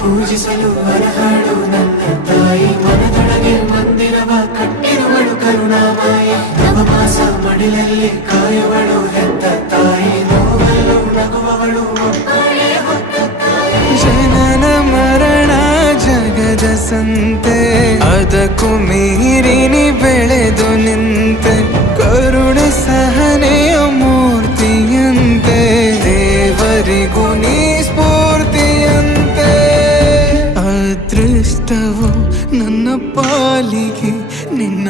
ಪೂಜಿಸಲು ಅರ್ಹಳು ನನ್ನ ತಾಯಿ, ಮನದೊಳಗೆ ಮಂದಿರವ ಕಟ್ಟಿರುವಳು ಕರುಣಾಮಾಯಿ. ನವಮಾಸ ಮಡಿಲಲ್ಲಿ ಕಾಯುವಳು ಹೆತ್ತ ತಾಯಿ, ನೋವಲು ನಗುವವಳು ಒಬ್ಬಳೇ ಹೊತ್ತ ತಾಯಿ. ಜನನ ಮರಣ ಜಗದ ಸಂತೆ, ಅದಕ್ಕೂ ಮೀರಿನಿ ಬೆಳೆದು ನಿಂತೆ. ಕರುಣೆ ಸಹನೆಯ ಮೂರ್ತಿಯಂತೆ, ದೇವರಿಗೂ ನೀ ಸ್ಫೂರ್ತಿಯಂತೆ. ಅದೃಷ್ಟವು ನನ್ನ ಪಾಲಿಗೆ ನಿನ್ನ